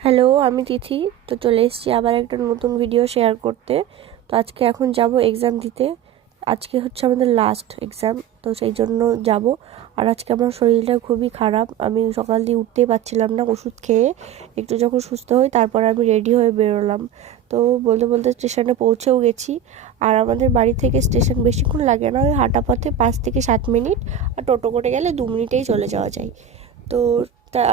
Hello, আমি তিথি। তো চলে এসেছি আবার একটা নতুন ভিডিও শেয়ার করতে। তো আজকে এখন যাব এক্সাম দিতে। আজকে হচ্ছে আমাদের লাস্ট এক্সাম, তো সেই জন্য যাব। আর আজকে আমার শরীরটা খুবই খারাপ, আমি সকাল দিয়ে উঠতেই পারছিলাম না। ওষুধ খেয়ে একটু যখন সুস্থ হই তারপরে আমি রেডি হয়ে বেরোলাম। তো বলতে বলতে স্টেশনে পৌঁছেও গেছি। আর আমাদের বাড়ি থেকে স্টেশন বেশিক্ষণ লাগে না, ওই হাঁটা পথে 5 থেকে 7 মিনিট, আর টোটো করে গেলে 2 মিনিটেই চলে যাওয়া যায়। তো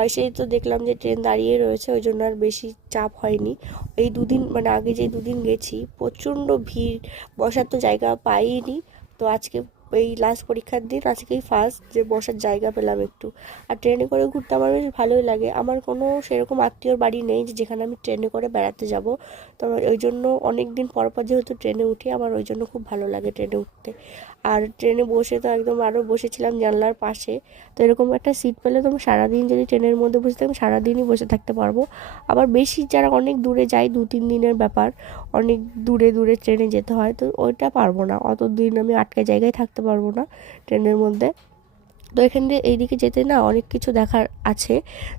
এসেই তো দেখলাম যে ট্রেন দাঁড়িয়ে রয়েছে, ওই জন্য আর বেশি চাপ হয়নি। এই দুদিন মানে আগে যে দুদিন গেছি প্রচণ্ড ভিড়, বসার তো জায়গা পাইনি। তো আজকে এই লাস্ট পরীক্ষার দিন, আজকেই ফার্স্ট যে বসার জায়গা পেলাম একটু। আর ট্রেনে করে ঘুরতে আমার বেশ ভালোই লাগে। আমার কোনো সেরকম আত্মীয়র বাড়ি নেই যে যেখানে আমি ট্রেনে করে বেড়াতে যাব। তো ওই জন্য অনেক দিন পর পর যেহেতু ট্রেনে উঠি, আমার ওই জন্য খুব ভালো লাগে ট্রেনে উঠতে। আর ট্রেনে বসে তো একদম আরও বসেছিলাম জানলার পাশে। তো এরকম একটা সিট পেলে তো আমি সারাদিন, যদি ট্রেনের মধ্যে বসে থাকি সারাদিনই বসে থাকতে পারবো। আবার বেশি যারা অনেক দূরে যায়, 2-3 দিনের ব্যাপার, অনেক দূরে দূরে ট্রেনে যেতে হয়, তো ওইটা পারবো না। অত দিন আমি আটকে জায়গায় থাকতে পারবো না ট্রেনের মধ্যে। তো এখান দিয়ে এইদিকে যেতে না অনেক কিছু দেখার আছে।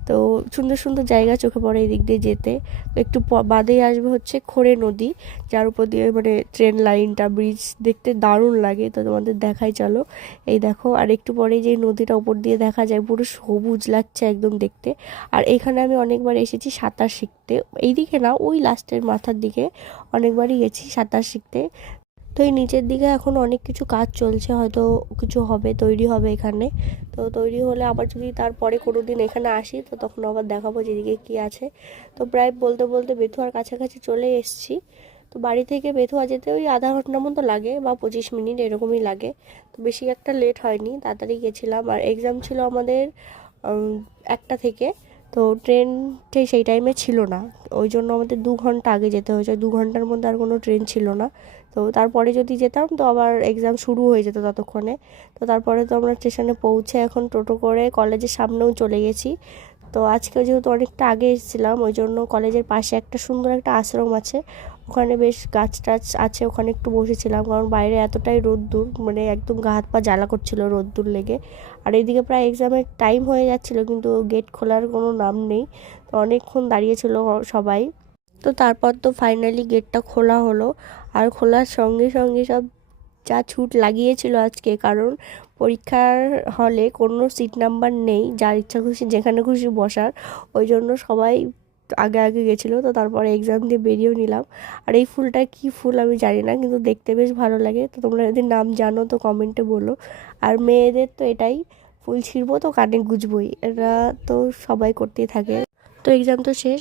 তো সুন্দর সুন্দর জায়গা চোখে পড়ে এই দিক দিয়ে যেতে। তো একটু বাদেই আসবে হচ্ছে খোরে নদী, যার উপর দিয়ে মানে ট্রেন লাইনটা, ব্রিজ দেখতে দারুণ লাগে। তো তোমাদের দেখাই চলো। এই দেখো, আর একটু পরে যে নদীটা উপর দিয়ে দেখা যায়, পুরো সবুজ লাগছে একদম দেখতে। আর এখানে আমি অনেকবার এসেছি সাঁতার শিখতে। এইদিকে না, ওই লাস্টের মাথার দিকে অনেকবারই গেছি সাঁতার শিখতে। তো এই নিচের দিকে এখন অনেক কিছু কাজ চলছে, হয়তো কিছু হবে, তৈরি হবে এখানে। তো তৈরি হলে আবার যদি তারপরে কোনো দিন এখানে আসি, তো তখন আবার দেখাবো যেদিকে কী আছে। তো প্রায় বলতে বলতে বেথুয়ার কাছাকাছি চলে এসেছি। তো বাড়ি থেকে বেথুয়া যেতে ওই আধা ঘন্টার মতো লাগে, বা 25 মিনিট এরকমই লাগে। তো বেশি একটা লেট হয়নি, তাড়াতাড়ি গেছিলাম। আর এক্সাম ছিল আমাদের 1টা থেকে। তো ট্রেন ঠিক সেই টাইমে ছিল না, ওই জন্য আমাদের 2 ঘন্টা আগে যেতে হয়েছে। 2 ঘন্টার মধ্যে আর কোনো ট্রেন ছিল না। তো তারপরে যদি যেতাম তো আবার এক্সাম শুরু হয়ে যেত ততক্ষণে। তো তারপরে তো আমরা স্টেশনে পৌঁছে এখন টোটো করে কলেজের সামনেও চলে গেছি। তো আজকে যেহেতু অনেকটা আগে এসেছিলাম, ওই জন্য কলেজের পাশে একটা সুন্দর একটা আশ্রম আছে, ওখানে বেশ গাছ টাছ আছে, ওখানে একটু বসেছিলাম। কারণ বাইরে এতটাই রোদ্দুর, মানে একদম গা হাত পা জ্বালা করছিল রোদ্দুর লেগে। আর এইদিকে প্রায় এক্সামের টাইম হয়ে যাচ্ছিলো, কিন্তু গেট খোলার কোনো নাম নেই। তো অনেকক্ষণ দাঁড়িয়েছিল সবাই। তো তারপর তো ফাইনালি গেটটা খোলা হলো। আর খোলার সঙ্গে সঙ্গে সব যা ছুট লাগিয়েছিল আজকে, কারণ পরীক্ষার হলে কোনো সিট নাম্বার নেই, যার ইচ্ছা খুশি যেখানে খুশি বসার। ওই জন্য সবাই আগে আগে গেছিলো। তো তারপরে এক্সাম দিয়ে বেরিয়েও নিলাম। আর এই ফুলটা কি ফুল আমি জানি না, কিন্তু দেখতে বেশ ভালো লাগে। তো তোমরা যদি নাম জানো তো কমেন্টে বলো। আর মেয়েদের তো এটাই, ফুল ছিঁড়বো তো কানে গুজবই, এটা তো সবাই করতেই থাকে। তো এক্সাম তো শেষ,